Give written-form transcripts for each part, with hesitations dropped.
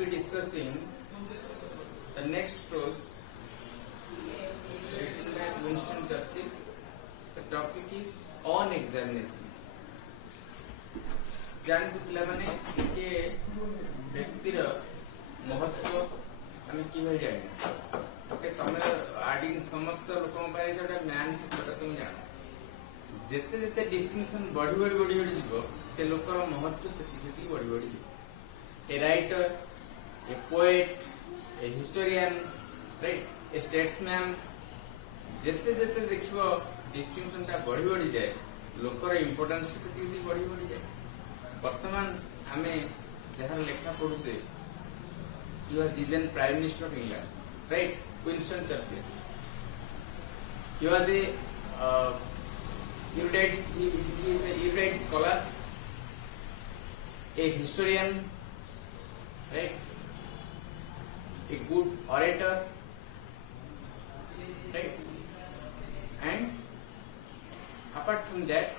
be discussing the next prose written by Winston Churchill. The topic is on examinations. जान से पिला माने के व्यक्तिर महत्व आम कि जाने ओके तुम आडिंग समस्त लोक मैन शब्द तुम जान जिते जिते डिस्टिंक्शन बढ़ी बढ़ी बढ़ी बढ़ी जीव से लोकर महत्व से बढ़ी बढ़ी जीव a writer A poet A historian right A statesman जिते जिते देख डिस्टिंक्शन टा बढ़ी बढ़ी जाए लोकर इम्पोर्टेंस से बढ़ी बढ़ी जाए वर्तमान आमे जहाँ लेखा पढ़ुचे he was the then Prime Minister of England, right? Winston Churchill. He was a he is a erudite scholar, a historian, right? A good orator, right? And apart from that,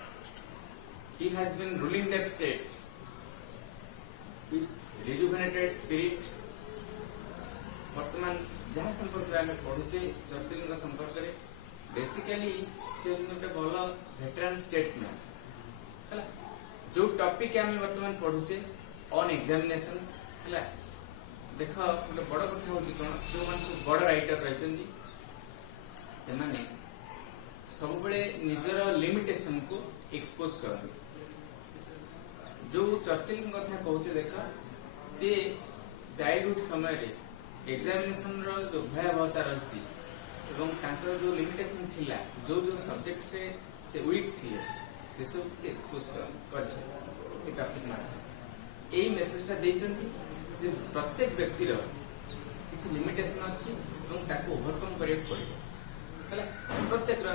he has been ruling that state with rejuvenated spirit. वर्तमान जहाँ संपर्क आम पढ़ुचे Churchill संपर्क में basically से गोटे भल वेटरान statesman है जो टॉपिक आम वर्तमान पढ़ुचे ऑन एग्जामिनेशंस है देख गोटे बड़ कथा हूँ कौन जो मान सब बड़ राइटर रही सब निजर लिमिटेशन को एक्सपोज करते जो चर्चिल कथा कहूचे देख सी चाइल्डहुड समय एग्जामिनेशन रो जो भयावहता रही जो लिमिटेशन थिला जो जो सब्जेक्ट से वीक थे से सब से एक्सपोज कर टॉपिक यही मेसेजटा देइछन्ती प्रत्येक व्यक्तिर किसी लिमिटेशन अच्छी ओवरकम करिया पड़े प्रत्येक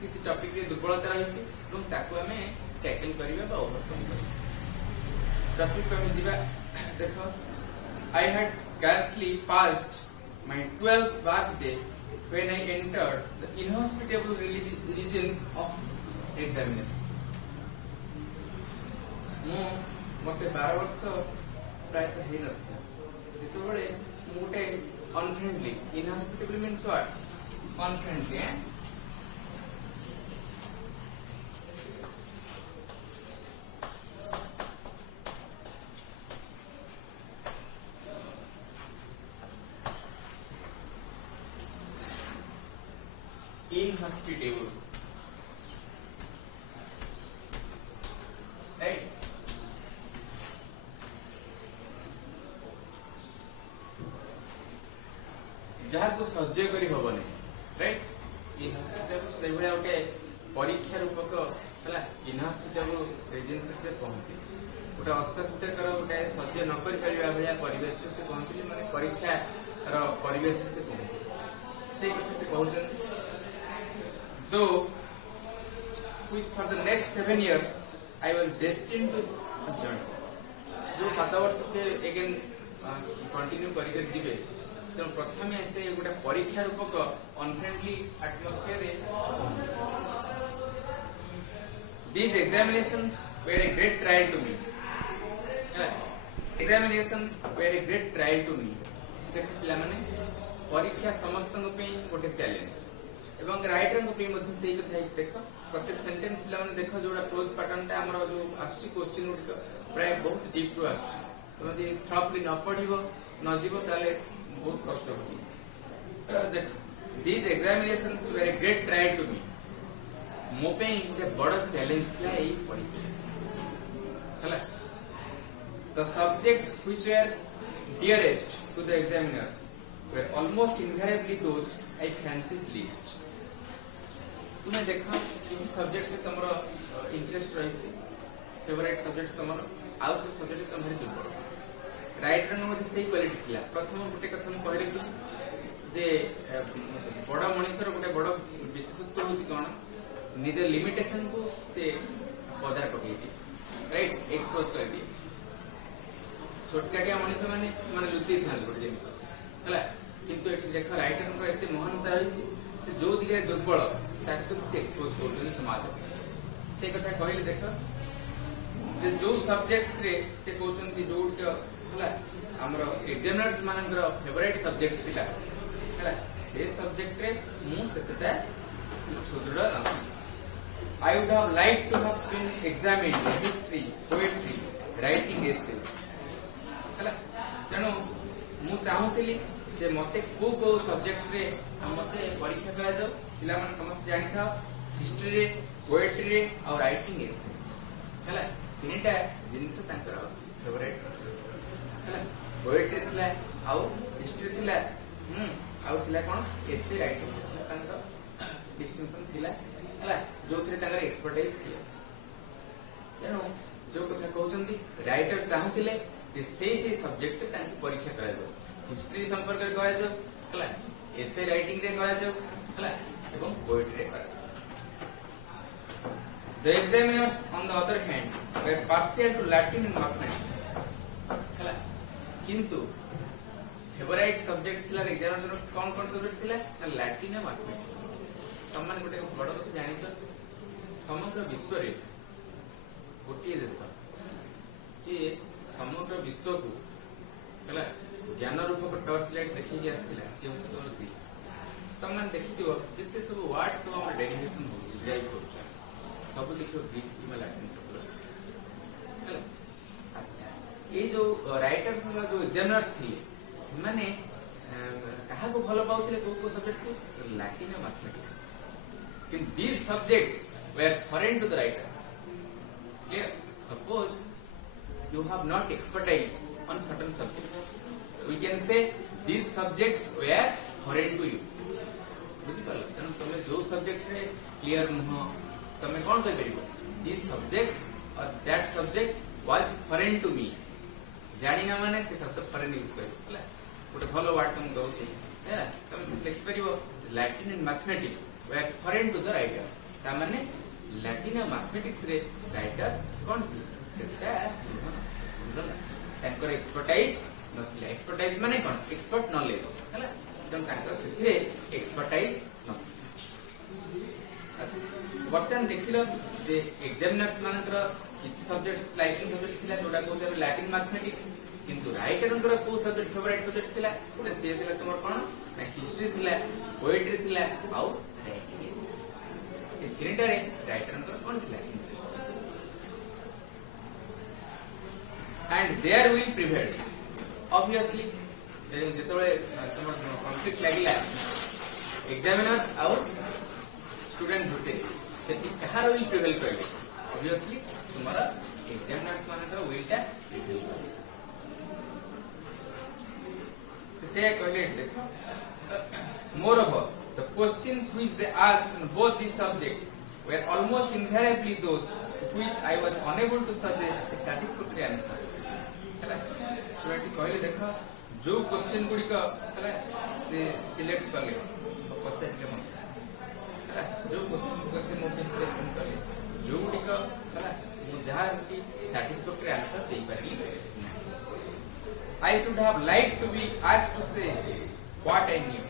किसी टॉपिक रे दुर्बलता रही आम टैकल करवा ओवरकम कर टॉपिक पे जीवा देखो I had scarcely passed my 12th birthday when I entered the inhospitable regions of examinations. मते 12 वर्ष प्रायतः हे नथिला जेतो बळे मु गोटे unfriendly inhospitable means what unfriendly inhospitable, right? जहाँ को सज्जय करी हबने, राइट? इनहॉस्पिटेबल से भले उठे परीक्षा रूपक है इनहॉस्पिटेबल रेजिडेंसी से पहुंची उठे अस्वास्थ्यकर उठे सज्जय न कर परिबा भलिया परिवेश से पहुंची माने परीक्षा रो परिवेश से पहुंची से कथा से कहउछन though which for the next 7 years I was destined to join जो 7 वर्ष से again कंटिन्यू करी जीवे तो प्रथम से गोटे परीक्षा रूपक अनफ्रेंडली एटमॉस्फेयर रे these examinations were a great trial to me examinations were a great trial to me देख पिला माने परीक्षा समस्त गोटे चैलेंज एवं राइटर को सही कथा देख प्रत्येक सेंटेंस पे देख जो प्रोज पैटर्न टा हमर जो आसुची क्वेश्चन गुड प्राय बहुत डीप रू आसुची तुम थ्रपली न पढ़ न जीव ताले बहुत कष्ट हो देख these examinations were a great trial to me मो पे गोटे बड़ चैलेंज थिला एई परीक्षा हला the subjects which were dearest to the examiners were almost invariably those I fancied least. तुम्हें देखा किसी सब्जेक्ट से तुम इंटरेस्ट रही फेवरेट सब्जेक्ट तुम आउ किसी सब्जेक्ट तुम भारी दुर्बल राइटर ने से क्वालिटी थिला प्रथम गोटे कथा मुझे कहि रखी जे बड़ मनुष्यर गोटे बड़ विशेषत्व हूँ कौन निज लिमिटेशन को से पदार पकई दिए राइट एक्सपोज कर दिए छोटकाटिया मनुष्य मैंने लुचि था गोटे जिन है किंतु देख राइटर एत महानता रही से जो दिखे दुर्बल से एक्सपोज कर समाज से कथा कहले देख जो सब्जेक्ट्स रे से कहते जो हला हमरो एग्जामिनर्स मानकर फेवरेट सब्जेक्ट थिला हला से सब्जेक्ट रे मु सेटा सुदृढ़ ना I would have liked to have been examined history, poetry, writing essays. हला तेणु मु चाहूतिली जे मते को सब्जेक्ट्स रे मते परीक्षा करा जाऊ पिला माने समस्त जानि था हिस्ट्री रे पोएट्री रे और राइटिंग एसेस हला तीनटा जिंस तांकर फेवरेट हला पोएट्री थिला आउ हिस्ट्री थिला आउ थिला कोन एसे राइटिंग तांकर डिस्टिंक्शन थिला हला जो थे तांकर एक्सपर्टाइज थिला तेणु जो कथा कहउचंदी राइटर चाहूतिले जे से सब्जेक्ट तांकी परीक्षा करा जाऊ हिस्ट्री संपर्क रे करा जाऊ हला एसे राइटिंग रे करा जाऊ हला एवं पोएट्री रे करा जाऊ The examiners on the other hand were partial to Latin and mathematics हला किंतु फेवरेट सब्जेक्ट्स थिला एग्जामिनर कोन सब्जेक्ट थिला लैटिन और मैथमेटिक्स तमन गोटे बड़ कथा जानिछ समग्र विश्व रे गोटे देश जे समग्र विश्व को हला ज्ञान रूप टॉर्च लाइट देखि के आस्तिला से होछ तोर ग्रीस तमन देखिथियो जिते सब वर्ड्स सब हमर डेरिवेशन होछ ड्राइव होछ सब देखियो ग्रीक किमा लैटिन सब हला अच्छा ये जो राइटर जो एग्जामिनर्स थिले माने कहा को भलो पाउथिले को सब्जेक्ट को लैटिन और mathematics in these subjects were foreign to the writer clear suppose you have not expertise on certain subjects we can say these subjects were foreign to you बुझी पाल तन तमे जो सब्जेक्ट रे क्लियर नहो तमे कोन कहि परिबो this subject or that subject was foreign to me जानि ना माने से शब्द foreign यूज करि हला गोटे भलो वर्ड तुम दउछि है तमे से लिखि परिबो Latin and mathematics were foreign to the writer ता माने लैटिन और मैथमेटिक्स रे राइटर कोन सेटा सुंदर तांकर एक्सपर्टाइज नथिला एक्सपर्टाइज माने कोन एक्सपर्ट नॉलेज हला एकदम तांकर सेथिरे एक्सपर्टाइज नथिला अच्छा वर्तमान देखिलो जे एग्जामिनर्स मानकर किछि सब्जेक्ट्स लैटिन सब्जेक्ट थिला जोडा को जे लैटिन मैथमेटिक्स किंतु राइटरंकर को सब्जेक्ट फेवरेट सब्जेक्ट थिला ओटे से थिला तुमर कोन ना हिस्ट्री थिला पोएट्री थिला आउ तीनटारे राइटर कौन थिला and there will prevail obviously जेतबे तुम कॉन्फ्लिक्ट लागिला एग्जामिनर्स और स्टूडेंट होते सेठी कहार विल प्रिवेल करबे ऑब्वियसली तुम्हारा एग्जामिनर्स मानकर विलटा प्रिवेल करबे से कहले देखो moreover the questions which they asked on both these subjects were almost invariably those which I was unable to suggest a satisfactory answer. हला तो एठी कहले देखो जो क्वेश्चन गुडी का हला से सिलेक्ट करले पचारले मन हला जो क्वेश्चन को से मोटे सिलेक्शन करले जो गुडी का हला मु जहा की satisfactory answer दे परली I should have liked to be asked to say what I knew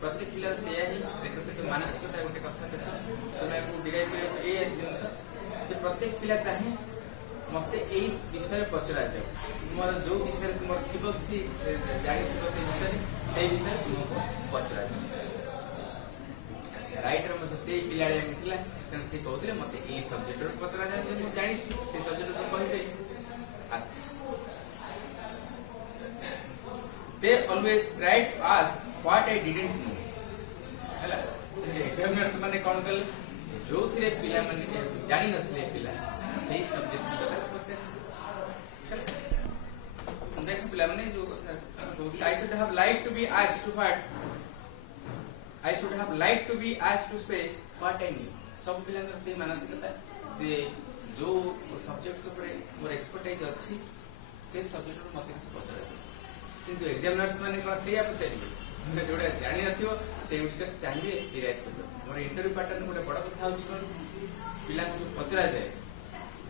प्रत्येक पिला से यही देखते कि मानसिकता गोटे कथा देखो तमे को डिराइव करे ए जिंस जे प्रत्येक पिला चाहे मते एई विषय पचरा जाय तुमर जो विषय तुमर थिबो छि जानि थिबो से विषय तुमको पचरा जाय अच्छा राइटर मते से पिलाडे मिथिला तन से कहउतले मते एई सब्जेक्ट रो पचरा जाय जे मु जानि से सब्जेक्ट रो कहि पे अच्छा they always tried to ask what I didn't know हला एग्जामिनर्स माने कोन कल जो थिरे पिला माने जानि नथिले पिला सेही सब्जेक्ट की कथा क्वेश्चन हला देख पिला माने जो कथा I should have liked to be asked to what I should have liked to be asked to say what I knew सब पिला से मानसिकता जे जो सब्जेक्ट ऊपर मोर एक्सपर्टाइज अछि से सब्जेक्ट रो मते किछ पचरा किंतु एग्जामिनर्स माने कोन सेया पचरिबे जोडा जानि नथियो से उटिकस चाहिए डिराइव कर मोर इंटरव्यू पैटर्न गोटे बड़ कथा होछि कोन पिला को पचरा जाय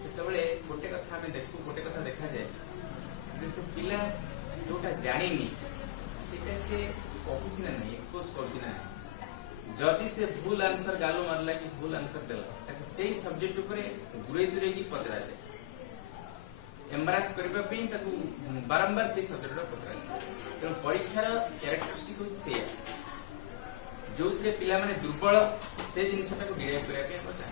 सेतबेले गोटे कथा हमें देखु गोटे कथा देखा जाय जे से पिला जोटा जानिनी सेटा से कहूछि ना नहीं एक्सपोज करछि ना जदि से भूल आंसर गालो मारला कि भूल आंसर देला ताकि सेही सब्जेक्ट ऊपर गुरे दुरे की पचरा जाय एम्बारास करबा पई ताकू बारंबार से सब्जेक्ट पचरा तेणु परीक्षार क्यारेक्टरिस्टिक हो से जो पिला माने दुर्बल से जिनसटा को डिराइव करिया पे पचा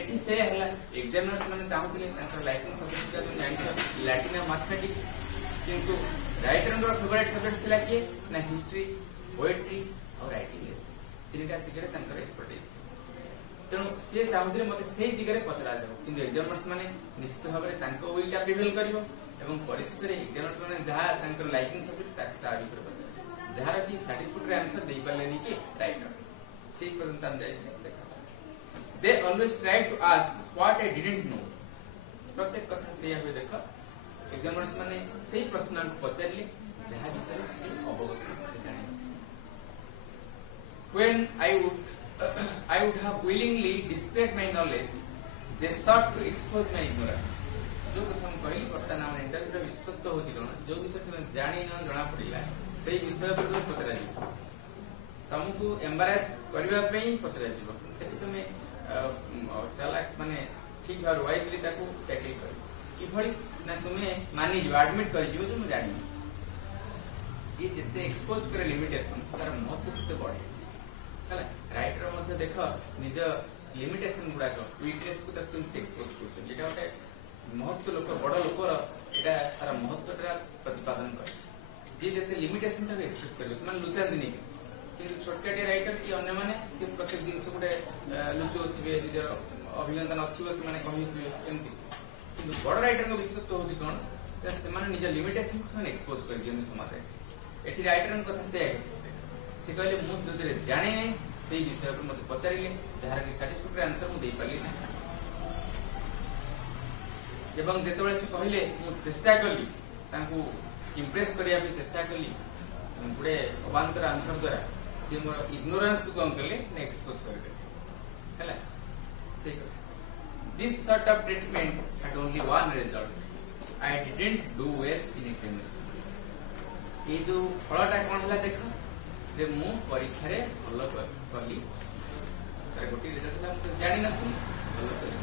एठी से हला एग्जामिनर्स माने चाहुतले तांकर लाइकिंग सब्जेक्ट का जो जानि लैटिन और मैथमेटिक्स किंतु राइटर फेवरेट सब्जेक्ट सिला किए ना हिस्ट्री पोएट्री और राइटिंग तीनटा दिगरे तांकर एक्सपर्टाइज तेणु सी चाहूले मत से दिगरे पचरा जाऊ कि एग्जामिनर्स माने निश्चित भाव में तांको विलटा प्रिवेल करिवो एवं परिशेष रे एग्जामिनर्स माने जहा तांकर लाइकिंग सब्जेक्ट ता विपर पचरा जहार की सैटिस्फैक्टरी आंसर दे पालेनी के राइटर से पर्यंत हम जाय देखा they always try to ask what I didn't know प्रत्येक कथा से होय देखो एग्जामिनर्स माने से प्रश्न पचारले जहा विषय से अवगत से जाने when I would have willingly displayed my knowledge, they sought to expose my ignorance. जो कथा हम कहली वर्तमान इंटरव्यू विशेषत्व होची कोन जो विषय तुम जानि न जणा पड़िला सेही विषय पर तुम पचरा जी तुमको एम्बारास करबा पई पचरा जीव सेठी तुमे चालाक माने ठीक भाव वाइजली ताको टैकल कर कि भली ना तुमे मानि जो एडमिट कर जीव जो म जानि जे जते एक्सपोज करे लिमिटेशन तार महत्व से बढ़े हला राइटर मध्ये देखो निज लिमिटेशन गुडा को वीकनेस को तक तुम एक्सपोज करछो एटा ओटे महत्व लोक बड़ लोकर एटा तार महत्वटा प्रतिपादन करे जे जते लिमिटेशन ता एक्सप्रेस करबे समान लुचा दिनी किंतु छोटकाटे राइटर कि अन्य माने से प्रत्येक दिन से गुडे लुचोथिबे निजर अभिज्ञता नथिबो से माने कहिथिबे एमति किंतु बड़ राइटर को विशेषत्व होची कोन से माने निज लिमिटेशन को एक्सपोज कर दियन समाज एठी राइटर कथा से से कहले मु जदि जाने से विषय पर मते पचारिले जहार कि सैटिस्फैक्टरी आंसर मु दे पाली ना एवं जेतबे से कहले मु चेष्टा करली तांको इंप्रेस करिया पे चेष्टा करली गुडे अबांतर आंसर द्वारा से मोर इग्नोरेंस को कम करले ने एक्सपोज कर दे हला से this sort of treatment had only one result I didn't do well in examinations ए जो फलटा कोन हला देखो जे मु परीक्षा रे भलो करली तार गोटी रिजल्ट ला मु जानि न तू भलो करली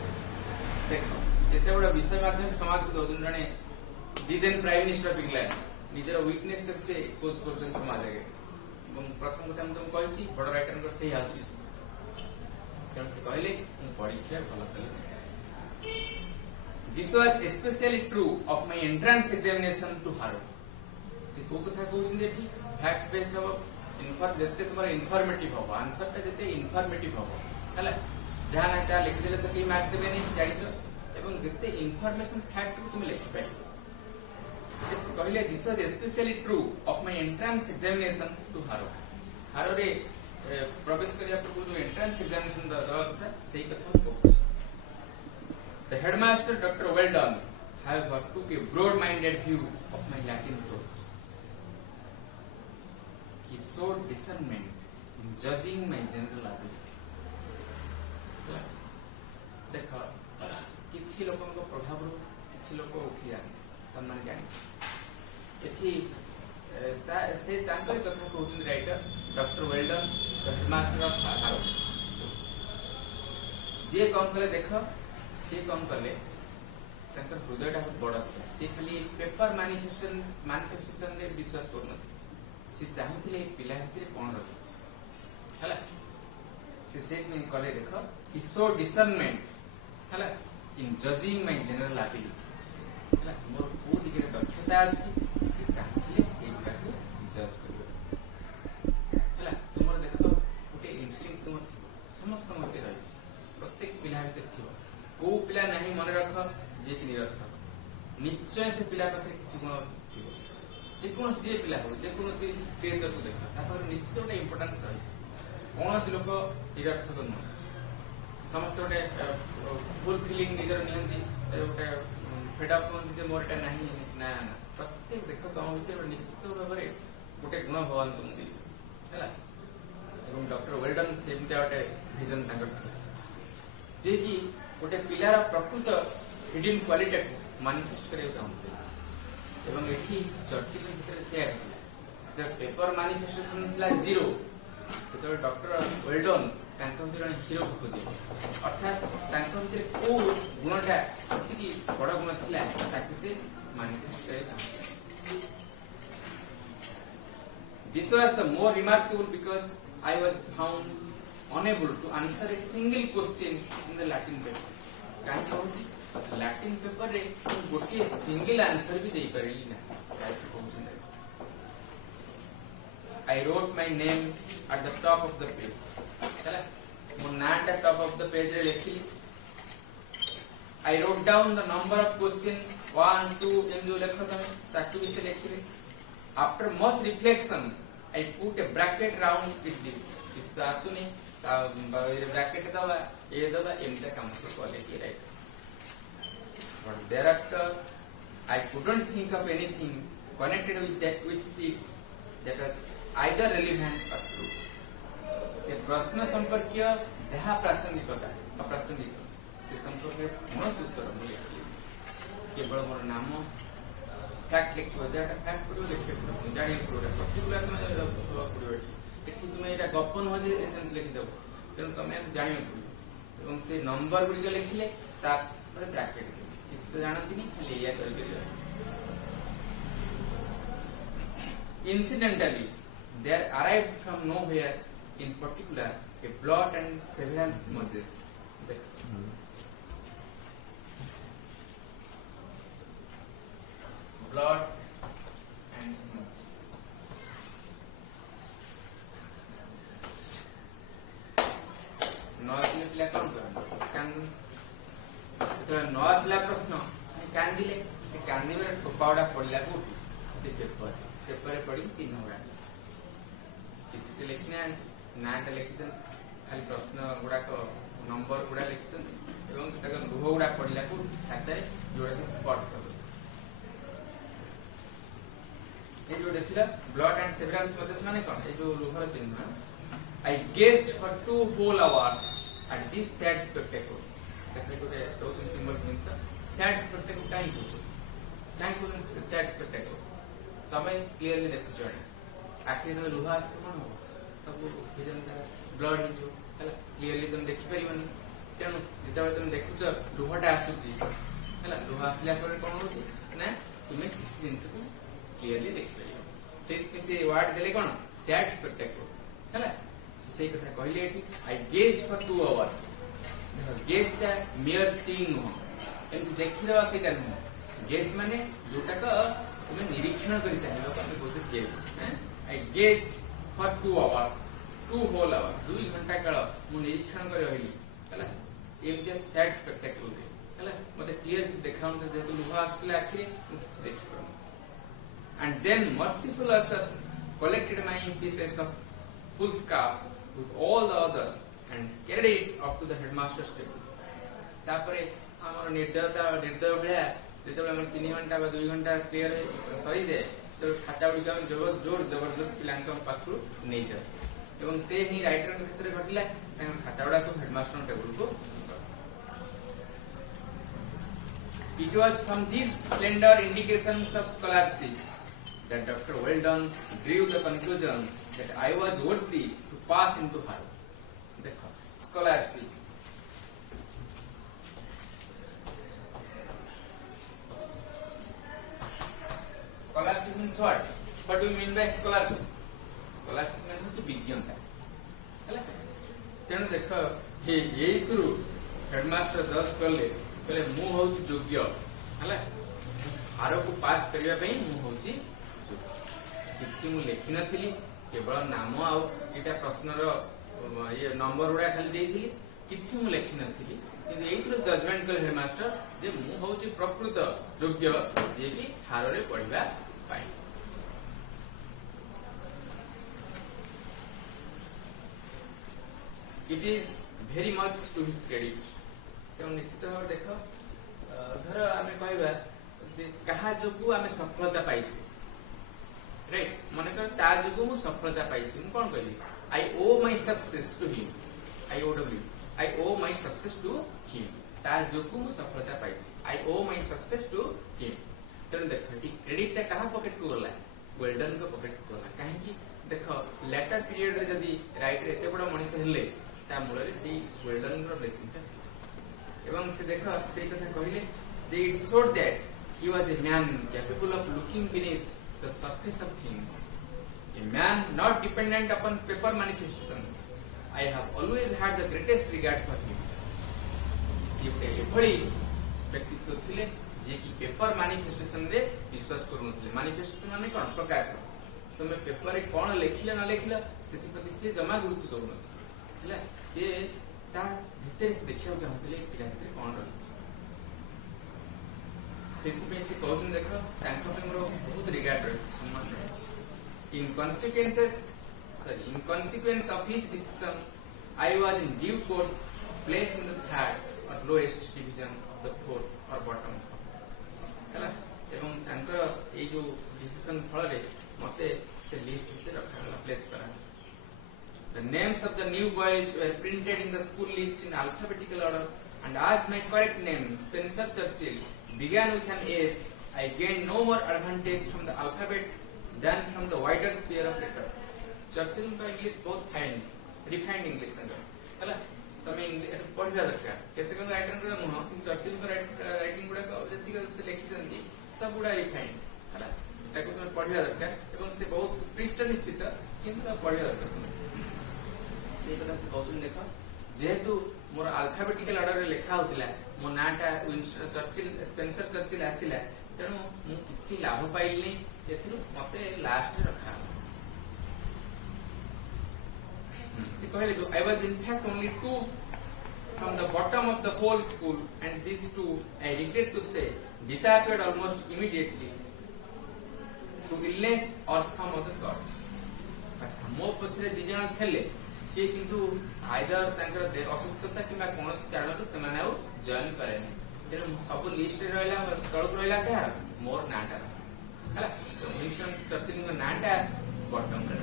देखो एते बडा विषय माध्यम समाज को दोदन जने दिदेन प्राइम मिनिस्टर ऑफ इंग्लैंड निजर वीकनेस तक से एक्सपोज करछन समाज आगे हम प्रथम कथा हम तुम कहछि बड़ राइटर को सही आदर्श कारण से कहले मु परीक्षा भलो करली this was specially true of my entrance examination to Harvard से को कथा कहउछन एठी फैक्ट बेस्ड हो जते तुम्हारा इनफॉर्मेटिव हो आंसर टा जते इनफॉर्मेटिव हो हला जहां ना ता लिख देले तो की मार्क देबे नहीं जानिछो एवं जते इनफॉरमेशन फैक्ट को तुम लिखि पाइ से कहले this was specially true of my entrance examination to Harvard रे प्रवेश करिया पूर्व जो एंट्रेंस एग्जामिनेशन दवा था सेही कथा कहू the headmaster doctor Weldon have took a broad minded view of my Latin thoughts he showed discernment in judging my general ability देखो किछि लोकन को प्रभाव रो किछि लोक उठी जाने तम माने जानि एठी ता से तांकर कथा कहउछन writer doctor Weldon the headmaster of Harvard जे कम करे देखो से कम करले तांकर हृदयटा बहुत बड़ था से खाली पेपर मैनिफेस्टेशन रे विश्वास करन से चाहूले पिला भितर कौन रही है से कले देख कि शो डिसर्नमेंट है in judging my general ability है मोर को दिगरे दक्षता अछि से चाहूले से गुडा को जज कर है तुमर देख तो गोटे इंस्टिंक्ट तुम समस्त मते रही प्रत्येक पिला भितर थिबो को पिला नहीं मन रख जे कि निरर्थक निश्चय से पिला पाखे किछि गुण जेकोसी जे पिला हो जेकोसी क्रिएटर को देखा तापर निश्चित गोटे इंपोर्टेंस रही कौन से लोक निरर्थक नुह समस्त गोटे फुल फिलिंग निजर नियंती गोटे फेडअप होती जे मोर एटा नहीं ना ना प्रत्येक देख तुम भीतर निश्चित भाव में गोटे गुण भगवान तुमको देछ हैला एवं डॉक्टर वेल्डन सेमते गोटे विजन तांकर जे कि गोटे पिलार प्रकृत हिडन क्वालिटी को मैनिफेस्ट करबा चाहते एवं एठी चर्चित भितर शेयर जब पेपर मैनिफेस्टेशन थला 0 से तो डॉक्टर वेल्डन जन हिरो को खोजे अर्थात को गुणटा से बड़ गुण थिला से मैनिफेस्ट करे। This was the more remarkable because I was found unable to answer a single question in the Latin paper. कहीं कहूँ लैटिन पेपर रे गोटे सिंगल आंसर भी दे पारिली ना। I wrote my name at the top of the page. चला मो नाटा top of the page रे लिखली। I wrote down the number of question 1 2 इन जो लिखो तमे ताकि भी से लिखली। After much reflection I put a bracket round with this. इस तो आसुनी ब्रैकेट दबा ये दबा एमता काम से कॉले की right. But thereafter I couldn't think of anything connected with it that was either relevant or true. से प्रश्न संपर्कीय जहाँ प्रासंगिकता अप्रासंगिक से संपर्क कौन उत्तर मुझे केवल मोर नाम फैक्ट लिखो जाटा फैक्ट पड़ो लिखे पड़ो जानी पड़ो पर्टिकुलर तुम एठी तुम एटा गप न हो जे एसेंस लिखि दबो तेनु तमे जानि पड़ो एवं से नंबर गुडी लिखिले तापर ब्रैकेट किछ तो जानती नहीं खाली या करि Incidentally, there arrived from nowhere, in particular, a blot and several smudges. Blot and smudges. Noise पिला कौन कर कान तो नॉइस ला प्रश्न कान दिले से कान दिबे टोपाउडा पड़ला को से पेपर पड़ी चिन्ह गुड़ा किसी लिखने नाटा लिखिछन खाली प्रश्न गुड़ाक नंबर गुड़ा लिखिछन एवं लुह गुड़ा पड़ला को खाता जोड़ा कि स्पॉट कर ये जो देखिला ब्लड एंड सेवरल स्पॉट्स माने कोन ये जो लुहर चिन्ह I gazed for 2 whole hours at this sad spectacle. देखो गोटे तो सिंबल मींस sad spectacle काई को sad spectacle तमे क्लियरली देखु छ आखिर में लुहा आस कोन हो सब विजन ब्लड हिज हला क्लियरली तुम देखि परिबनी तेनु जेता तुम देखु छ लुहाटा आसुची हला लुहा आसला पर कोन होची ना तुमे किसी जिंस को क्लियरली देखि परिबो से वर्ड देले कोन sad spectacle हला से कथा कहले एठी आई गेज्ड फॉर 2 आवर्स गेज ता मियर सीइंग नो एमति देखिरा सेटा नो गेज माने जोटा का तुमे निरीक्षण करि चाहिबा पते बोझ गेज I gazed for 2 hours 2 whole hours 2 घंटा काल मु निरीक्षण करि रहिली हला एमति सैड स्पेक्टेकल रे हला मते क्लियर किछ देखाउन त जेतु लुहा आस्तिला आखिरे मु किछ देखि परम and then merciful us collected my pieces of foolscap with all the others and carried it up to the headmaster's table. तापरे हमर निर्दय भलिया जेतबे हम 3 घंटा बा 2 घंटा क्लियर सरी दे तो खाता उडी हम जोर जबरदस्त पिलांक पाखरु नै जा एवं से ही राइटर के क्षेत्र घटिला तांग खाता उडा सब हेडमास्टर टेबल को It was from these slender indications of scholarship that Dr. Weldon drew the conclusion that I was worthy to pass into her. देखो scholarship. Scholarship means what? What do you mean by scholarship? Scholarship means होची विज्ञानता. हला तेनु देखो ये through headmaster जज करले मु होची योग्य हला आरो को पास करिया पई मु होची किसी मु लेखि नथिली केवल नाम आउ एटा प्रश्नर ये नंबर उडा खाली देइथिली किछि मु लेखि नथिली किंतु एइथरो जजमेंट कल हेडमास्टर जे मु होची प्रकृत योग्य जे कि हाररे पढिबा पाई it is very much to his credit तो निश्चित भाव देखो धर आमे कहबा जे कहा जोगु आमे सफलता पाइछि राइट मन कर ता जोगु मु सफलता पाइछि मु कोन कहली I owe my success to him I owe my success to him ता जोगु मु सफलता पाइछि I owe my success to him तने देखो टी क्रेडिट ता कहा पॉकेट को गला वेल्डन को पॉकेट को गला काहे कि देखो लेटर पीरियड रे जदी राइटर एते बडा मनिष हेले ता मूल रे से गोल्डन रो ब्लेसिंग था एवं से देखो से कथा कहले जे it showed that he was a man capable of looking beneath the surface of things, a man not dependent upon paper manifestations. I have always had the greatest regard for him. सी उठे एभली व्यक्तित्व थिले जे कि paper manifestation रे विश्वास करूनथिले manifestation माने कोन प्रकाश तमे paper रे कोन लेखिला ना लेखिला सेति प्रति से जमा गुरुत्व दउनथि हला से ता भितर से देखियो चाहथिले पिला भितर कोन रही सेति पे से कहउन देखो तांको पे मोर बहुत रिगार्ड रही सम्मान रही इन consequence of his decision I was in due course placed in the third or lowest division of the fourth or bottom हला एवं तांकर ए जो डिसीजन फल रे मते से लिस्ट पे रखा गला प्लेस करा the names of the new boys were printed in the school list in alphabetical order and as my correct name Spencer Churchill began with an S I gained no more advantage from the alphabet than from the wider sphere of letters Churchill का English बहुत fine refined English तांकर हला तमे English पढिबा दरकार केते को writer गुडा मुह कि चर्चिल को राइटिंग गुडा को जति को से लिखि जंती सब गुडा रिफाइंड हला ताको तमे पढिबा दरकार एवं से बहुत पृष्ठ निश्चित किंतु पढिबा दरकार से कथा से कहउन देखो जेहेतु मोर अल्फाबेटिकल ऑर्डर रे लिखा होतिला मो नाटा विंस्टन चर्चिल स्पेंसर चर्चिल आसिला तेणु मु किछि लाभ पाइलनी एथरु मते लास्ट रखा से कहले जो I was in fact only two from the bottom of the whole school and these two I regret to say disappeared almost immediately to illness or some other cause अच्छा मो पछरे दि जण थेले से किंतु आइदर तांकर असुस्थता किबा कोनोसी कारणରୁ ସେମାନେ ଆଉ ଜଏन करेनी तेणु सब लिस्ट रे रहला तळक रहला का मोर नाटा हला तो विंस्टन चर्चिल को नाटा बॉटम रे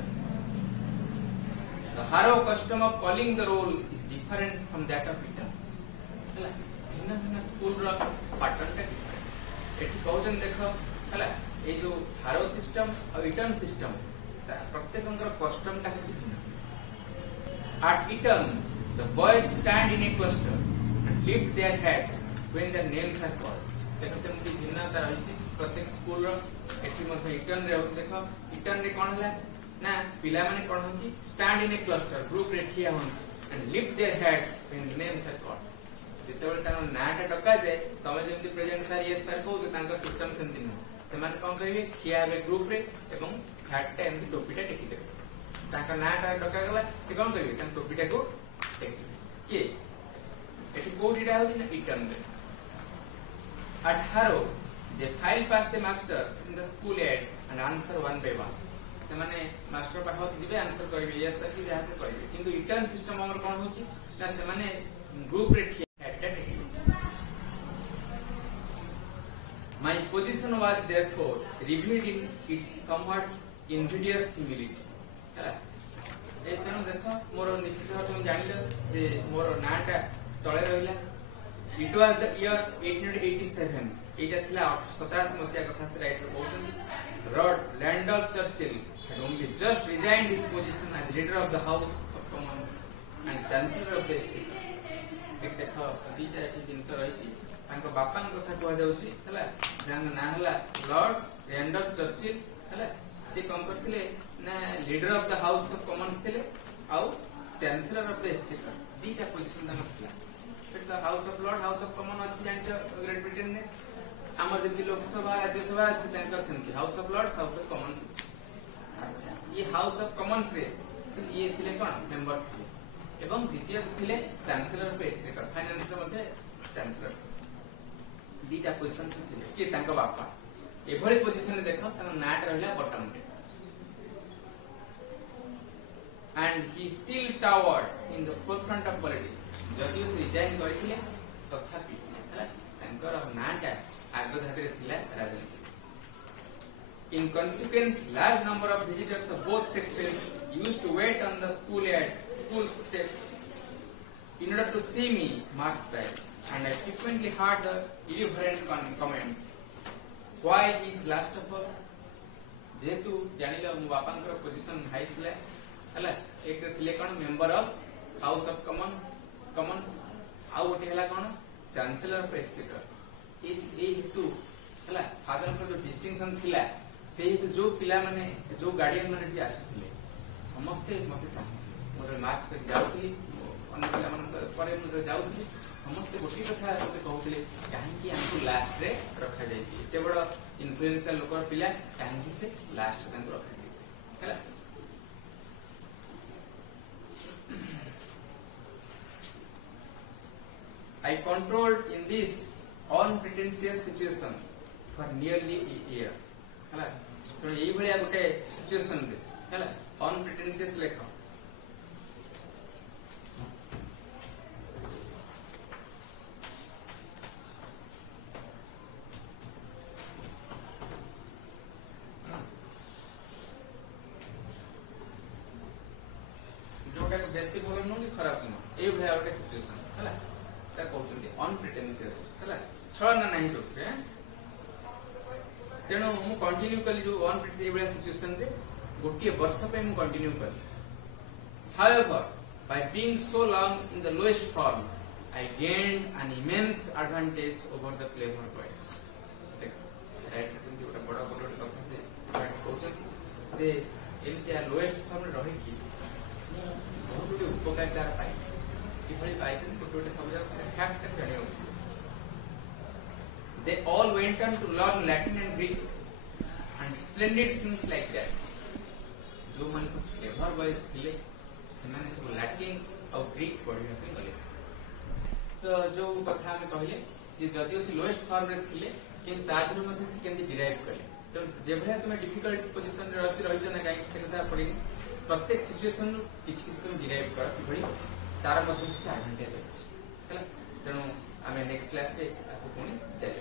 the harrow custom of calling the roll is different from that of return हला भिन्न भिन्न स्कूल रो पैटर्न का डिफरेंट एठी कहउछन देखो हला ए जो हारो सिस्टम और रिटर्न सिस्टम प्रत्येकंकर कस्टम ता है भिन्न at Eton the boys stand in a cluster and lift their hats when their names are called देखते मुझे भिन्नता रही प्रत्येक स्कूल रो एठी मध्ये इटन रे होत देखो इटन रे कोन हला ना पिला माने कोन होंती stand in a cluster group रे ठिया होंती and lift their heads when the names are called जेतेबेले तांको नाटा डका जाय तमे जेंति प्रेजेंट सर यस सर को तांको सिस्टम सेंति न सेमाने कोन करिवे ठिया रे ग्रुप रे एवं हैट टा एंति टोपीटा टेकी देबे तांको नाटा डका गला से कोन करिवे तांको टोपीटा को टेकी के एठी कोडीटा होछि ना इटन रे at Harrow they file past the master in the school yard and answer one by one से माने मास्टर पाखो दिबे आंसर करिवे यस सर कि जहा से करिवे किंतु रिटर्न सिस्टम हमर कोन होची ना से माने ग्रुप रे head take my position was therefore revealed in its somewhat invidious humility हला ए तनो देखो मोर निश्चित भाव तुम जानिलो जे मोर नाटा तळे रहिला it was the year 1887 एटा थिला 87 मसिया कथा से राइटर कहउछन Lord Randolph Churchill had only just resigned his position as leader of the House of Commons and Chancellor of the Exchequer एक देखो दीटा एठी दिनस रहिछि तांको बापान कथा कहै जाउछि हला जान ना हला लॉर्ड लैंडॉल्फ चर्चिल हला से कोन करथिले ना leader of the House of Commons थिले आउ चांसलर ऑफ द एक्सचेकर दीटा पोजीशन तांको थिला फिर the House of Lord House of Common अछि जानछ ग्रेट ब्रिटेन ने हमर जति लोकसभा राज्यसभा अछि तांकर संति House of Lords House of Commons अच्छा ये हाउस ऑफ कॉमन्स रे ये थिले कोन मेंबर थिले एवं द्वितीय थिले चांसलर ऑफ एक्सचेकर फाइनेंस मध्ये चांसलर दीटा पोजीशन थिले के तांको बापा एभली पोजीशन देखो तांको नाट रहला बॉटम रे and he still towered in the forefront of politics जदि से रिजाइन करथिले तथापि तांकर नाटा आगो धारे थिला राजनीति in consequence large number of visitors of both sexes used to wait on the school steps in order to see me march by and I frequently heard the irreverent comment why he is last of all जेतु जानिला मो बापांकर position high थिला हला एक थिले कोन member of House of Commons आउ गोटे है कौन चांसेलर ऑफ एक्सचेकर ए हेतु है फादर जो डिस्टिंक्शन थिला से हेतु जो पिला माने जो गार्डियन माने आसुଥିଲେ समस्ते मते चाहूଥିଲେ मोर मार्च कर जाउଥିଲି अन्य पिला माने परे मते जाउଥିଲି समस्ते गोटे कथा मते कहउଥିଲେ काहेकि हमको लास्ट रे रखा जायछि एते बड़ इन्फ्लुएंशियल लोकर पिला काहेकि से लास्ट रे रखा जायछि हैला I controlled in this unpretentious situation for nearly a year. हैला तो एई भलिया गोटे सिचुएशन रे हैला unpretentious लेख जोटा बेसी भल नु कि खराब नु एई भलिया गोटे सिचुएशन हैला अनप्रिटेंशियस है छलना नहीं जोटे तेणु मु कंटिन्यू कली जो अनप्रिटेंशियस सिचुएशन रे गोटे वर्ष पे मु कंटिन्यू कली however by being so long in the lowest form I gained an immense advantage over the clever boys देख राइट जोटा बड़ा बड़ा कथा से कहउछन जे एमतिया लोएस्ट फॉर्म रे रहि कि मु बहुत गुटे उपकारिता पाई किभଳି ପାଇଛନ୍ତି ଗୋଟେ ଗୋଟେ ସବୁ ଯାକ ଫ୍ୟାକ୍ଟ ଜାଣିବାକୁ they all went on to learn Latin and Greek and splendid things like that जो माने सब क्लेवर बॉयज ଥିଲେ ସେମାନେ ସବୁ ଲାଟିन ଆଉ ଗ୍ରୀक ପଢିବା ପାଇଁ ଗଲେ तो जो कथा हम कहले जे जदियो से लोएस्ट फॉर्म रे ଥିଲେ किंतु तादर मध्ये से केंदी डिराइव कले तो जे भले तुम डिफिकल्ट पोजीशन रे रहिछ ना काई से कथा पड़ी प्रत्येक सिचुएशन किछ किछ तुम डिराइव कर किभଳି तार मध्य एडवांटेज अच्छी है तेणु आम नेक्स्ट क्लास रे पुणी जारी